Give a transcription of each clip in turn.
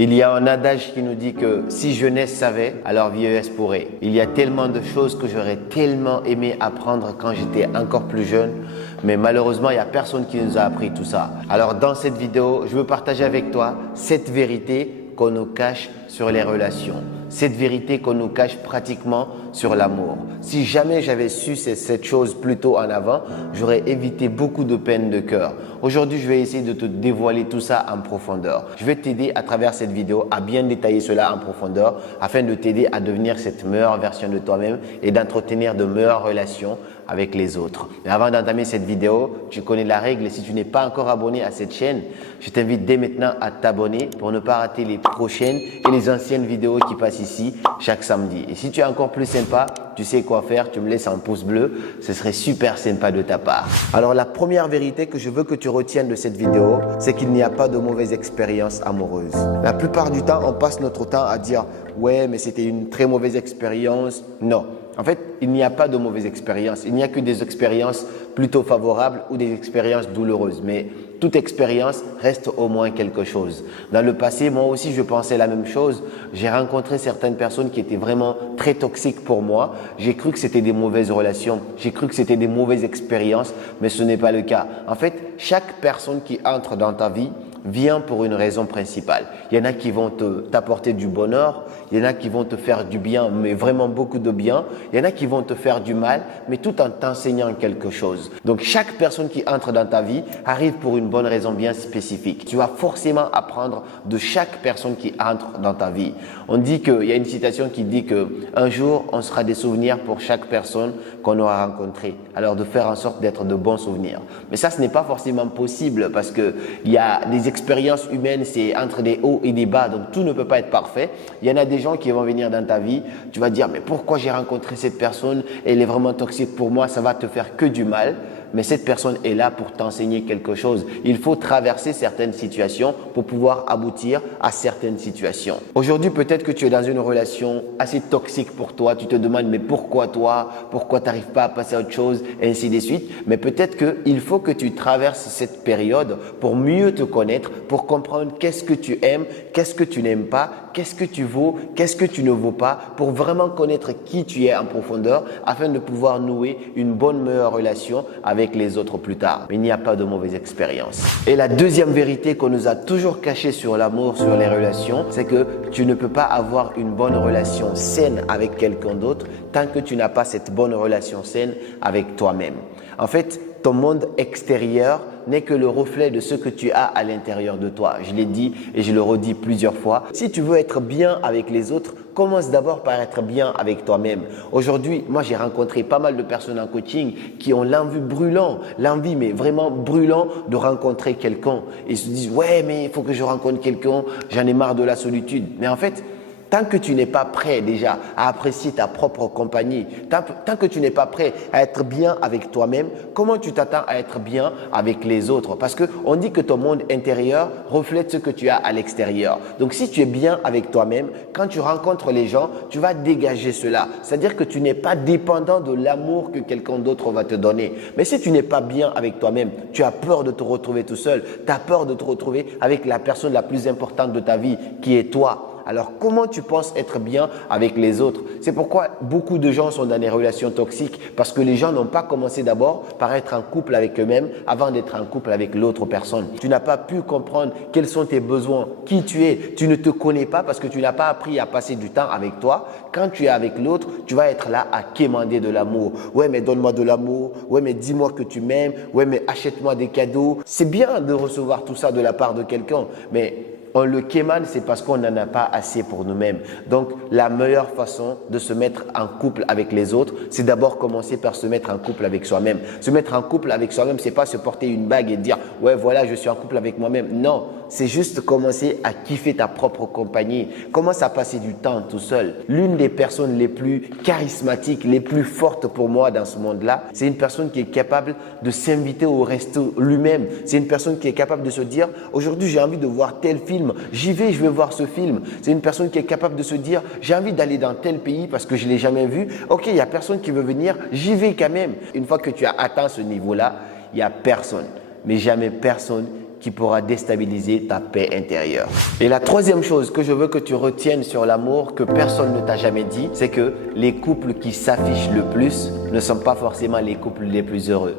Il y a un adage qui nous dit que si jeunesse savait, alors vieillesse pourrait. Il y a tellement de choses que j'aurais tellement aimé apprendre quand j'étais encore plus jeune, mais malheureusement, il n'y a personne qui nous a appris tout ça. Alors dans cette vidéo, je veux partager avec toi cette vérité qu'on nous cache sur les relations. Cette vérité qu'on nous cache pratiquement sur l'amour. Si jamais j'avais su cette chose plus tôt en avant, j'aurais évité beaucoup de peine de cœur. Aujourd'hui, je vais essayer de te dévoiler tout ça en profondeur. Je vais t'aider à travers cette vidéo à bien détailler cela en profondeur afin de t'aider à devenir cette meilleure version de toi-même et d'entretenir de meilleures relations avec les autres. Mais avant d'entamer cette vidéo, tu connais la règle et si tu n'es pas encore abonné à cette chaîne, je t'invite dès maintenant à t'abonner pour ne pas rater les prochaines et les anciennes vidéos qui passent ici chaque samedi. Et si tu es encore plus sympa, tu sais quoi faire, tu me laisses un pouce bleu, ce serait super sympa de ta part. Alors la première vérité que je veux que tu retiennes de cette vidéo, c'est qu'il n'y a pas de mauvaise expérience amoureuse. La plupart du temps, on passe notre temps à dire « ouais, mais c'était une très mauvaise expérience ». Non. En fait, il n'y a pas de mauvaise expérience. Il n'y a que des expériences plutôt favorables ou des expériences douloureuses. Mais toute expérience reste au moins quelque chose. Dans le passé, moi aussi, je pensais la même chose. J'ai rencontré certaines personnes qui étaient vraiment très toxiques pour moi. J'ai cru que c'était des mauvaises relations. J'ai cru que c'était des mauvaises expériences, mais ce n'est pas le cas. En fait, chaque personne qui entre dans ta vie vient pour une raison principale. Il y en a qui vont t'apporter du bonheur, il y en a qui vont te faire du bien, mais vraiment beaucoup de bien. Il y en a qui vont te faire du mal, mais tout en t'enseignant quelque chose. Donc, chaque personne qui entre dans ta vie arrive pour une bonne raison bien spécifique. Tu vas forcément apprendre de chaque personne qui entre dans ta vie. On dit qu'il y a une citation qui dit qu'un jour, on sera des souvenirs pour chaque personne qu'on aura rencontrée. Alors, de faire en sorte d'être de bons souvenirs. Mais ça, ce n'est pas forcément possible parce qu'il y a des expériences humaines, c'est entre des hauts et des bas, donc tout ne peut pas être parfait. Il y en a des gens qui vont venir dans ta vie, tu vas dire mais pourquoi j'ai rencontré cette personne, elle est vraiment toxique pour moi, ça va te faire que du mal. Mais cette personne est là pour t'enseigner quelque chose. Il faut traverser certaines situations pour pouvoir aboutir à certaines situations. Aujourd'hui, peut-être que tu es dans une relation assez toxique pour toi. Tu te demandes, mais pourquoi toi? Pourquoi tu n'arrives pas à passer à autre chose? Et ainsi de suite. Mais peut-être qu'il faut que tu traverses cette période pour mieux te connaître, pour comprendre qu'est-ce que tu aimes, qu'est-ce que tu n'aimes pas, qu'est-ce que tu vaux, qu'est-ce que tu ne vaux pas, pour vraiment connaître qui tu es en profondeur afin de pouvoir nouer une bonne, meilleure relation avec les autres plus tard. Mais il n'y a pas de mauvaise expérience. Et la deuxième vérité qu'on nous a toujours cachée sur l'amour, sur les relations, c'est que tu ne peux pas avoir une bonne relation saine avec quelqu'un d'autre tant que tu n'as pas cette bonne relation saine avec toi-même. En fait, ton monde extérieur n'est que le reflet de ce que tu as à l'intérieur de toi. Je l'ai dit et je le redis plusieurs fois. Si tu veux être bien avec les autres, commence d'abord par être bien avec toi-même. Aujourd'hui, moi j'ai rencontré pas mal de personnes en coaching qui ont l'envie brûlant, l'envie mais vraiment brûlant de rencontrer quelqu'un. Ils se disent « ouais mais il faut que je rencontre quelqu'un, j'en ai marre de la solitude ». Mais en fait, tant que tu n'es pas prêt déjà à apprécier ta propre compagnie, tant que tu n'es pas prêt à être bien avec toi-même, comment tu t'attends à être bien avec les autres? Parce qu'on dit que ton monde intérieur reflète ce que tu as à l'extérieur. Donc, si tu es bien avec toi-même, quand tu rencontres les gens, tu vas dégager cela. C'est-à-dire que tu n'es pas dépendant de l'amour que quelqu'un d'autre va te donner. Mais si tu n'es pas bien avec toi-même, tu as peur de te retrouver tout seul, tu as peur de te retrouver avec la personne la plus importante de ta vie qui est toi. Alors, comment tu penses être bien avec les autres? C'est pourquoi beaucoup de gens sont dans des relations toxiques parce que les gens n'ont pas commencé d'abord par être en couple avec eux-mêmes avant d'être en couple avec l'autre personne. Tu n'as pas pu comprendre quels sont tes besoins, qui tu es. Tu ne te connais pas parce que tu n'as pas appris à passer du temps avec toi. Quand tu es avec l'autre, tu vas être là à quémander de l'amour. Ouais, mais donne-moi de l'amour. Ouais, mais dis-moi que tu m'aimes. Ouais, mais achète-moi des cadeaux. C'est bien de recevoir tout ça de la part de quelqu'un, mais on le quémane, c'est parce qu'on n'en a pas assez pour nous-mêmes. Donc, la meilleure façon de se mettre en couple avec les autres, c'est d'abord commencer par se mettre en couple avec soi-même. Se mettre en couple avec soi-même, c'est pas se porter une bague et dire « ouais, voilà, je suis en couple avec moi-même ». Non, c'est juste commencer à kiffer ta propre compagnie. Commence à passer du temps tout seul. L'une des personnes les plus charismatiques, les plus fortes pour moi dans ce monde-là, c'est une personne qui est capable de s'inviter au resto lui-même. C'est une personne qui est capable de se dire « aujourd'hui, j'ai envie de voir tel film, j'y vais, je vais voir ce film ». C'est une personne qui est capable de se dire « j'ai envie d'aller dans tel pays parce que je ne l'ai jamais vu. Ok, il n'y a personne qui veut venir, j'y vais quand même ». Une fois que tu as atteint ce niveau-là, il n'y a personne, mais jamais personne qui pourra déstabiliser ta paix intérieure. Et la troisième chose que je veux que tu retiennes sur l'amour, que personne ne t'a jamais dit, c'est que les couples qui s'affichent le plus ne sont pas forcément les couples les plus heureux.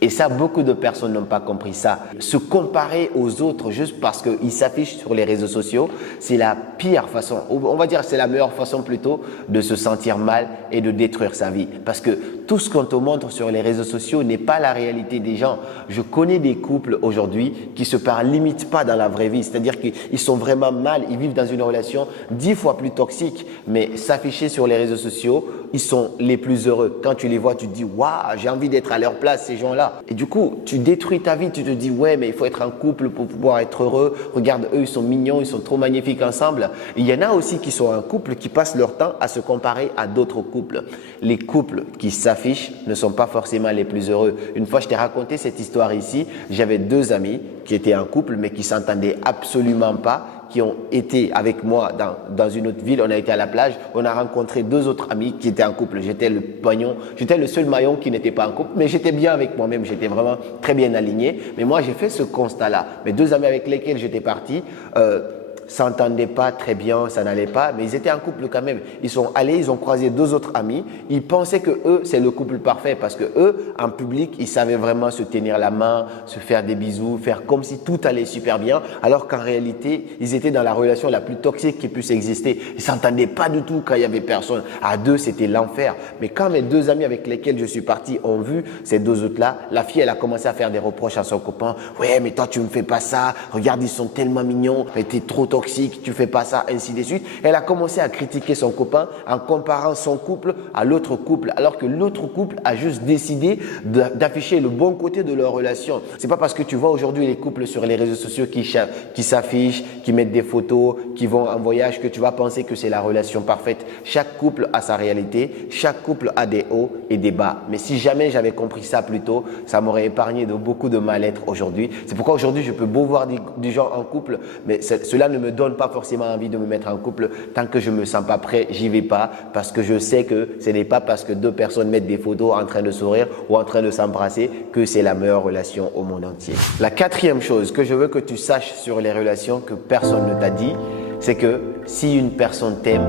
Et ça, beaucoup de personnes n'ont pas compris ça. Se comparer aux autres juste parce qu'ils s'affichent sur les réseaux sociaux, c'est la pire façon, on va dire c'est la meilleure façon plutôt de se sentir mal et de détruire sa vie. Parce que tout ce qu'on te montre sur les réseaux sociaux n'est pas la réalité des gens. Je connais des couples aujourd'hui qui se parlent limite pas dans la vraie vie. C'est-à-dire qu'ils sont vraiment mal, ils vivent dans une relation 10 fois plus toxique. Mais s'afficher sur les réseaux sociaux, ils sont les plus heureux. Quand tu les vois, tu te dis « Waouh, j'ai envie d'être à leur place, ces gens-là ». Et du coup, tu détruis ta vie, tu te dis « Ouais, mais il faut être un couple pour pouvoir être heureux. Regarde, eux, ils sont mignons, ils sont trop magnifiques ensemble. » Il y en a aussi qui sont un couple qui passent leur temps à se comparer à d'autres couples. Les couples qui s'affichent ne sont pas forcément les plus heureux. Une fois, je t'ai raconté cette histoire ici. J'avais deux amis qui étaient un couple, mais qui s'entendaient absolument pas, qui ont été avec moi dans une autre ville. On a été à la plage. On a rencontré deux autres amis qui étaient en couple. J'étais le seul maillon qui n'était pas en couple, mais j'étais bien avec moi-même. J'étais vraiment très bien aligné. Mais moi, j'ai fait ce constat-là. Mes deux amis avec lesquels j'étais parti, s'entendaient pas très bien, ça n'allait pas, mais ils étaient en couple quand même. Ils sont allés, ils ont croisé deux autres amis. Ils pensaient que eux, c'est le couple parfait parce que eux, en public, ils savaient vraiment se tenir la main, se faire des bisous, faire comme si tout allait super bien, alors qu'en réalité, ils étaient dans la relation la plus toxique qui puisse exister. Ils s'entendaient pas du tout quand il y avait personne. À deux, c'était l'enfer. Mais quand mes deux amis avec lesquels je suis parti ont vu ces deux autres-là, la fille, elle a commencé à faire des reproches à son copain. Ouais, mais toi, tu me fais pas ça. Regarde, ils sont tellement mignons. T'es trop toxique, tu fais pas ça, ainsi de suite. Elle a commencé à critiquer son copain en comparant son couple à l'autre couple, alors que l'autre couple a juste décidé d'afficher le bon côté de leur relation. C'est pas parce que tu vois aujourd'hui les couples sur les réseaux sociaux qui s'affichent, qui mettent des photos, qui vont en voyage que tu vas penser que c'est la relation parfaite. Chaque couple a sa réalité, chaque couple a des hauts et des bas. Mais si jamais j'avais compris ça plus tôt, ça m'aurait épargné de beaucoup de mal-être aujourd'hui. C'est pourquoi aujourd'hui je peux beau voir des gens en couple, mais cela ne me donne pas forcément envie de me mettre en couple. Tant que je me sens pas prêt, j'y vais pas parce que je sais que ce n'est pas parce que deux personnes mettent des photos en train de sourire ou en train de s'embrasser que c'est la meilleure relation au monde entier. La quatrième chose que je veux que tu saches sur les relations que personne ne t'a dit, c'est que si une personne t'aime,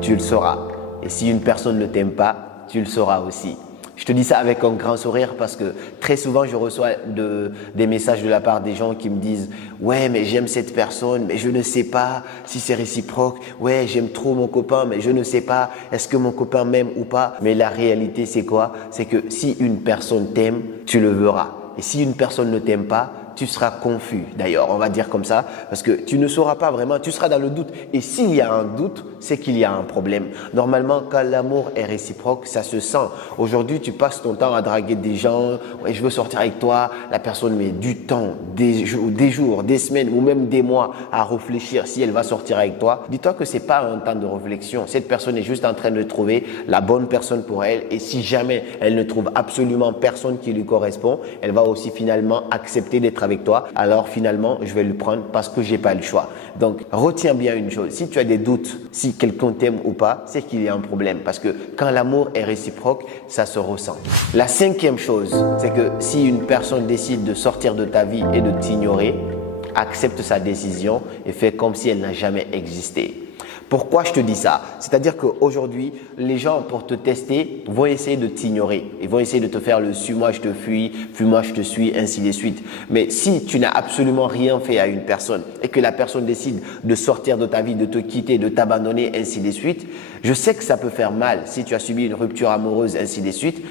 tu le sauras. Et si une personne ne t'aime pas, tu le sauras aussi. Je te dis ça avec un grand sourire parce que très souvent, je reçois des messages de la part des gens qui me disent « Ouais, mais j'aime cette personne, mais je ne sais pas si c'est réciproque. Ouais, j'aime trop mon copain, mais je ne sais pas est-ce que mon copain m'aime ou pas. » Mais la réalité, c'est quoi? C'est que si une personne t'aime, tu le verras. Et si une personne ne t'aime pas, tu seras confus. D'ailleurs, on va dire comme ça, parce que tu ne sauras pas vraiment, tu seras dans le doute. Et s'il y a un doute, c'est qu'il y a un problème. Normalement, quand l'amour est réciproque, ça se sent. Aujourd'hui, tu passes ton temps à draguer des gens. Ouais, je veux sortir avec toi. La personne met du temps, des jours, des semaines ou même des mois à réfléchir si elle va sortir avec toi. Dis-toi que c'est pas un temps de réflexion. Cette personne est juste en train de trouver la bonne personne pour elle. Et si jamais elle ne trouve absolument personne qui lui correspond, elle va aussi finalement accepter d'être avec toi. Alors finalement, je vais le prendre parce que j'ai pas le choix. Donc, retiens bien une chose. Si tu as des doutes, si quelqu'un t'aime ou pas, c'est qu'il y a un problème. Parce que quand l'amour est réciproque, ça se ressent. La cinquième chose, c'est que si une personne décide de sortir de ta vie et de t'ignorer, accepte sa décision et fais comme si elle n'a jamais existé. Pourquoi je te dis ça? C'est-à-dire qu'aujourd'hui, les gens pour te tester vont essayer de t'ignorer. Ils vont essayer de te faire le « suis-moi, je te fuis, fuis-moi, je te suis », ainsi de suite. Mais si tu n'as absolument rien fait à une personne et que la personne décide de sortir de ta vie, de te quitter, de t'abandonner, ainsi de suite, je sais que ça peut faire mal si tu as subi une rupture amoureuse, ainsi de suite.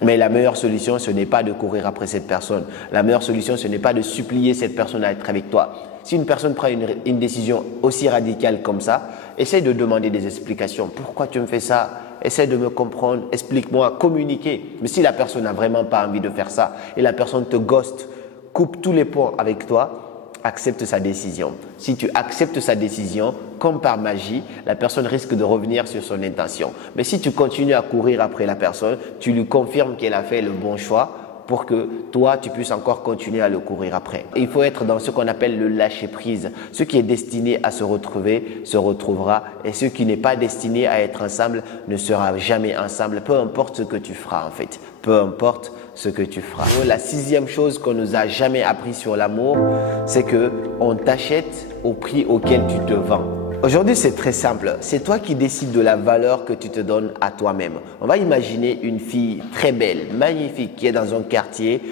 Mais la meilleure solution, ce n'est pas de courir après cette personne. La meilleure solution, ce n'est pas de supplier cette personne à être avec toi. Si une personne prend une décision aussi radicale comme ça, essaye de demander des explications. Pourquoi tu me fais ça? Essaye de me comprendre, explique-moi, communiquer. Mais si la personne n'a vraiment pas envie de faire ça et la personne te ghoste, coupe tous les ponts avec toi, accepte sa décision. Si tu acceptes sa décision, comme par magie, la personne risque de revenir sur son intention. Mais si tu continues à courir après la personne, tu lui confirmes qu'elle a fait le bon choix, pour que toi, tu puisses encore continuer à le courir après. Et il faut être dans ce qu'on appelle le lâcher prise. Ce qui est destiné à se retrouver se retrouvera et ce qui n'est pas destiné à être ensemble ne sera jamais ensemble, peu importe ce que tu feras en fait. Peu importe ce que tu feras. La sixième chose qu'on nous a jamais appris sur l'amour, c'est que on t'achète au prix auquel tu te vends. Aujourd'hui, c'est très simple. C'est toi qui décides de la valeur que tu te donnes à toi-même. On va imaginer une fille très belle, magnifique, qui est dans un quartier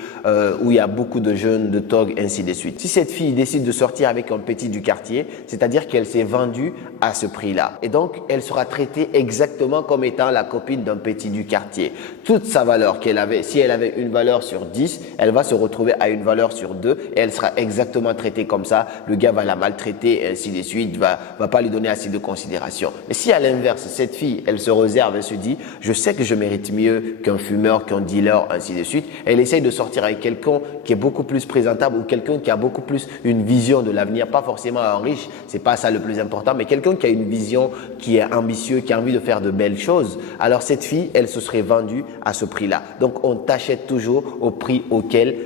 où il y a beaucoup de jeunes, de togs, ainsi de suite. Si cette fille décide de sortir avec un petit du quartier, c'est-à-dire qu'elle s'est vendue à ce prix-là. Et donc, elle sera traitée exactement comme étant la copine d'un petit du quartier. Toute sa valeur qu'elle avait, si elle avait une valeur sur 10, elle va se retrouver à une valeur sur 2 et elle sera exactement traitée comme ça. Le gars va la maltraiter, ainsi de suite, va pas lui donner assez de considération. Mais si à l'inverse, cette fille, elle se réserve, elle se dit, je sais que je mérite mieux qu'un fumeur, qu'un dealer, ainsi de suite. Elle essaye de sortir avec quelqu'un qui est beaucoup plus présentable ou quelqu'un qui a beaucoup plus une vision de l'avenir, pas forcément un riche, c'est pas ça le plus important, mais quelqu'un qui a une vision, qui est ambitieux, qui a envie de faire de belles choses. Alors cette fille, elle se serait vendue à ce prix-là. Donc on t'achète toujours au prix auquel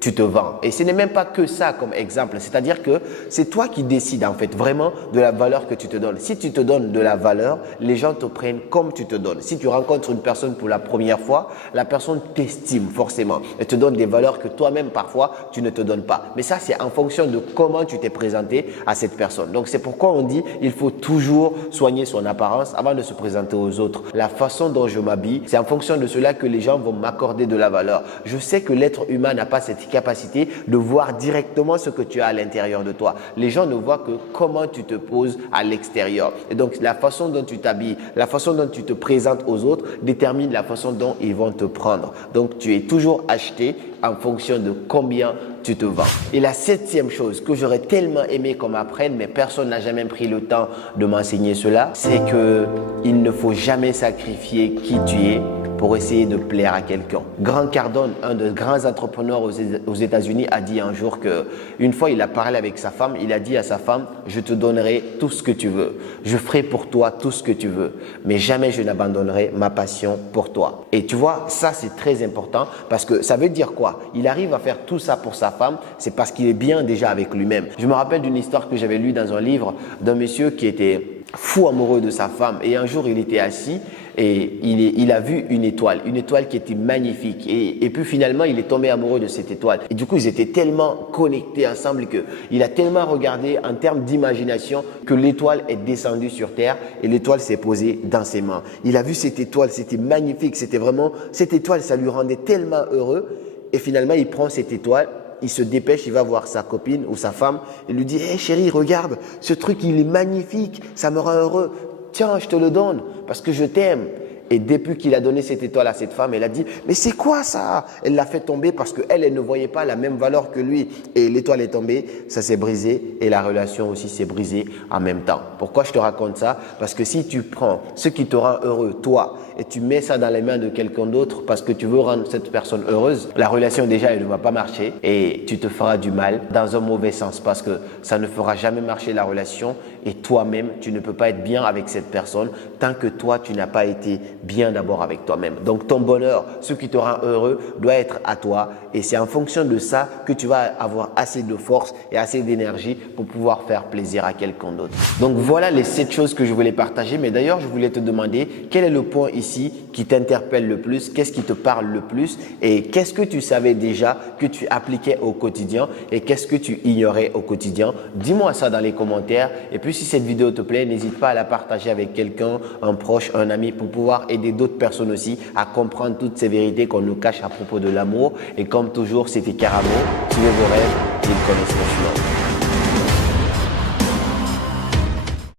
tu te vends. Et ce n'est même pas que ça comme exemple. C'est-à-dire que c'est toi qui décides en fait vraiment de la valeur que tu te donnes. Si tu te donnes de la valeur, les gens te prennent comme tu te donnes. Si tu rencontres une personne pour la première fois, la personne t'estime forcément et te donne des valeurs que toi-même parfois tu ne te donnes pas. Mais ça, c'est en fonction de comment tu t'es présenté à cette personne. Donc c'est pourquoi on dit il faut toujours soigner son apparence avant de se présenter aux autres. La façon dont je m'habille, c'est en fonction de cela que les gens vont m'accorder de la valeur. Je sais que l'être humain n'a pas cette capacité de voir directement ce que tu as à l'intérieur de toi. Les gens ne voient que comment tu te poses à l'extérieur. Et donc, la façon dont tu t'habilles, la façon dont tu te présentes aux autres détermine la façon dont ils vont te prendre. Donc, tu es toujours acheté en fonction de combien tu te vends. Et la septième chose que j'aurais tellement aimé qu'on m'apprenne, mais personne n'a jamais pris le temps de m'enseigner cela, c'est que il ne faut jamais sacrifier qui tu es pour essayer de plaire à quelqu'un. Grant Cardone, un des grands entrepreneurs aux États-Unis, a dit un jour qu'une fois, il a parlé avec sa femme. Il a dit à sa femme, je te donnerai tout ce que tu veux. Je ferai pour toi tout ce que tu veux. Mais jamais je n'abandonnerai ma passion pour toi. Et tu vois, ça, c'est très important parce que ça veut dire quoi? Il arrive à faire tout ça pour sa femme. C'est parce qu'il est bien déjà avec lui-même. Je me rappelle d'une histoire que j'avais lue dans un livre d'un monsieur qui était fou amoureux de sa femme. Et un jour, il était assis et il a vu une étoile qui était magnifique. Et puis finalement, il est tombé amoureux de cette étoile. Et du coup, ils étaient tellement connectés ensemble qu'il a tellement regardé en termes d'imagination que l'étoile est descendue sur terre et l'étoile s'est posée dans ses mains. Il a vu cette étoile, c'était magnifique. C'était vraiment, cette étoile, ça lui rendait tellement heureux. Et finalement, il prend cette étoile. Il se dépêche, il va voir sa copine ou sa femme et lui dit « Hey chérie, regarde, ce truc, il est magnifique, ça me rend heureux. Tiens, je te le donne parce que je t'aime. » Et depuis qu'il a donné cette étoile à cette femme, elle a dit « Mais c'est quoi ça ?» Elle l'a fait tomber parce qu'elle ne voyait pas la même valeur que lui. Et l'étoile est tombée, ça s'est brisé et la relation aussi s'est brisée en même temps. Pourquoi je te raconte ça? Parce que si tu prends ce qui te rend heureux, toi, et tu mets ça dans les mains de quelqu'un d'autre parce que tu veux rendre cette personne heureuse, la relation déjà, elle ne va pas marcher et tu te feras du mal dans un mauvais sens parce que ça ne fera jamais marcher la relation et toi-même, tu ne peux pas être bien avec cette personne tant que toi, tu n'as pas été bien d'abord avec toi-même. Donc, ton bonheur, ce qui te rend heureux, doit être à toi et c'est en fonction de ça que tu vas avoir assez de force et assez d'énergie pour pouvoir faire plaisir à quelqu'un d'autre. Donc, voilà les 7 choses que je voulais partager. Mais d'ailleurs, je voulais te demander quel est le point ici qui t'interpelle le plus, qu'est-ce qui te parle le plus et qu'est-ce que tu savais déjà que tu appliquais au quotidien et qu'est-ce que tu ignorais au quotidien. Dis-moi ça dans les commentaires et puis si cette vidéo te plaît, n'hésite pas à la partager avec quelqu'un, un proche, un ami pour pouvoir aider d'autres personnes aussi à comprendre toutes ces vérités qu'on nous cache à propos de l'amour. Et comme toujours, c'était Karamo, suivez vos rêves, ils connaissent le chemin.